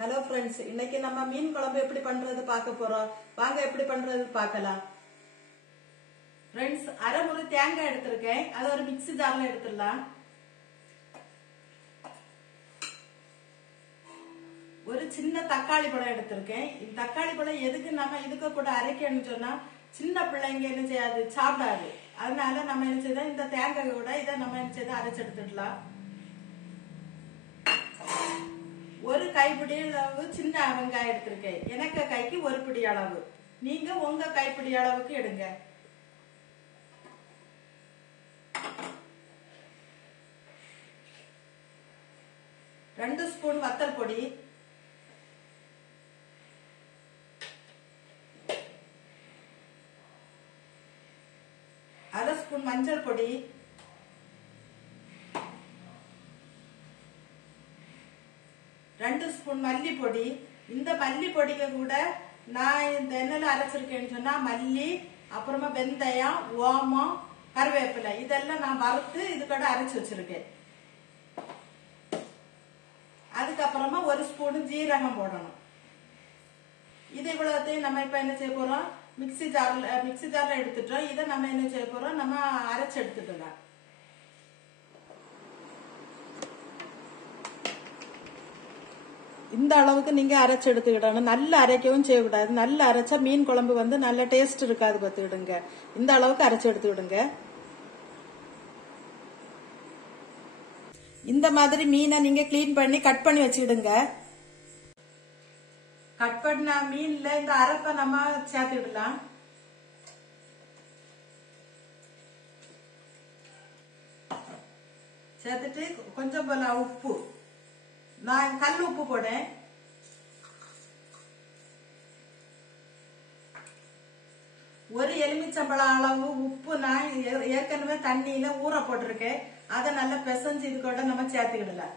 Hello friends, இன்னைக்கு நம்ம மீன் குழம்பு எப்படி பண்றது பார்க்க போறோம். வாங்க எப்படி பண்றது பார்க்கலாம். ஃப்ரெண்ட்ஸ், அரை முறை தேங்காய் எடுத்திருக்கேன். அதை ஒரு மிக்ஸி ஜார்ல எடுத்துடலாம். ஒரு சின்ன தக்காளி பழம் எடுத்திருக்கேன். இந்த தக்காளி பழம் எதுக்கு நம்ம இதுக்கு கூட அரைக்கணும்னு சொன்னா சின்ன பிள்ளைங்க என்ன செய்யாது, சாப்பிடாது. அதனால நம்ம என்ன செய்தோம், இந்த தேங்காய் கூட இதை நம்ம என்ன செய்து அரைச்சு எடுத்துடலாம். ஒரு கைப்பிடி அளவு சின்ன வெங்காயம் எடுத்திருக்கேன். எனக்கு கைக்கு ஒரு பிடி அளவு, நீங்க உங்க கைப்பிடி அளவுக்கு எடுங்க. ரெண்டு ஸ்பூன் வத்தல் பொடி, அரை ஸ்பூன் மஞ்சள் பொடி, ரெண்டு ஸ்பூன் மல்லி பொடி. இந்த மல்லி பொடிக்க கூட நான் இந்த எண்ணெயில அரைச்சிருக்கேன்னு சொன்னா மல்லி, அப்புறமா வெந்தயம், ஓமம், கருவேப்பிலை இதெல்லாம் நான் வறுத்து இது கூட அரைச்சு வச்சிருக்கேன். அதுக்கப்புறமா ஒரு ஸ்பூன் ஜீரகம் போடணும். இது இவ்வளவுத்தையும் நம்ம இப்ப என்ன செய்ய போறோம், மிக்ஸி ஜார்ல எடுத்துட்டோம். இதை நம்ம என்ன செய்ய போறோம், நம்ம அரைச்சு எடுத்துக்கலாம். இந்த அளவுக்கு நீங்க அரைச்சு எடுத்துக்கிடணும். நல்ல அரைக்கவும் செய்யக்கூடாது. நல்ல அரைச்சா மீன் குழம்பு வந்து நல்ல டேஸ்ட் இருக்காது. பார்த்துக்கிடுங்க. இந்த அளவுக்கு அரைச்சு எடுத்துக்கிடுங்க. இந்த மாதிரி மீனை நீங்க கிளீன் பண்ணி கட் பண்ணி வச்சுக்கிடுங்க. கட் பண்ண மீன்ல இந்த அரைப்பை நம்ம சேர்த்துக்கிடலாம். சேர்த்துட்டு கொஞ்சம் போல உப்பு, நான் கல் உப்பு போடேன். ஒரு எலுமிச்சம்பழம் அளவு உப்பு நான் ஏற்கனவே தண்ணியில ஊற போட்டிருக்கேன். அதை நல்லா பிசைஞ்சு இது கூட நம்ம சேர்த்துக்கிடலாம்.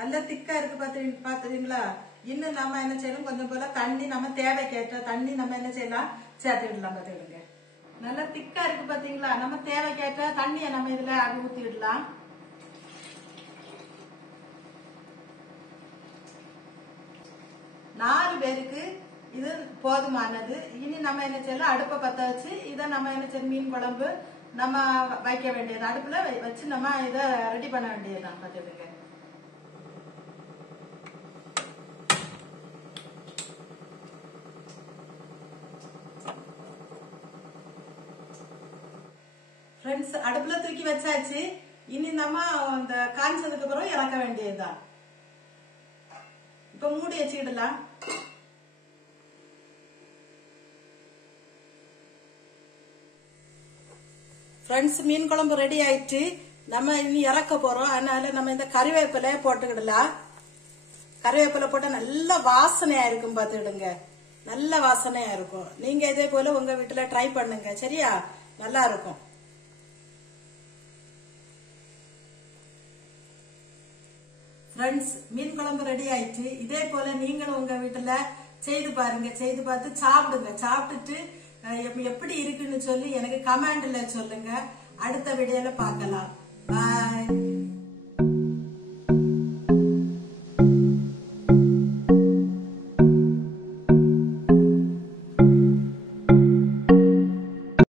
நல்ல திக்கா இருக்கு. பாத்துறீங்களா? இன்னும் நம்ம என்ன செய்யணும், கொஞ்சம் போல தண்ணி நம்ம தேவைக்கேற்ற தண்ணி நம்ம என்ன செய்யலாம், சேர்த்துக்கிடலாம். பார்த்துக்கிடுங்க. நல்லா திக்கா இருக்கு. பாத்தீங்களா? நம்ம தேவைக்கேற்ற தண்ணியை நம்ம இதுல ஊத்திடலாம். நாலு பேருக்கு இது போதுமானது. இனி நம்ம என்ன செய்யலாம், அடுப்பை பத்த வச்சு இதை நம்ம என்ன செய்யணும், மீன் குழம்பு நம்ம வைக்க வேண்டியது. அடுப்புல வச்சு நம்ம இதை ரெடி பண்ண வேண்டியதுதான். பார்த்துக்கிடுங்க. ஃப்ரெண்ட்ஸ், அடுப்புல தூக்கி வச்சாச்சு. இனி நம்ம இந்த காய்ச்சதுக்கு அப்புறம் இறக்க வேண்டியதுதான். இப்ப மூடி வச்சுக்கிடலாம். ஃப்ரெண்ட்ஸ், மீன் குழம்பு ரெடி ஆயிடுச்சு. நம்ம இனி இறக்க போறோம். அதனால நம்ம இந்த கறிவேப்பிலை போட்டுக்கிடலாம். கறிவேப்பிலை போட்டா நல்ல வாசனையா இருக்கும். பார்த்துக்கிடுங்க. நல்ல வாசனையா இருக்கும். நீங்க இதே போல உங்க வீட்டுல ட்ரை பண்ணுங்க. சரியா? நல்லா இருக்கும். ஃப்ரெண்ட்ஸ், மீன் குழம்பு ரெடி ஆயிடுச்சு. இதே போல நீங்களும் உங்க வீட்டுல செய்து பாருங்க. செய்து பார்த்து சாப்பிடுங்க. சாப்பிட்டுட்டு எப்படி இருக்குன்னு சொல்லி எனக்கு கமெண்ட்ல சொல்லுங்க. அடுத்த வீடியோல பார்க்கலாம். பாய்.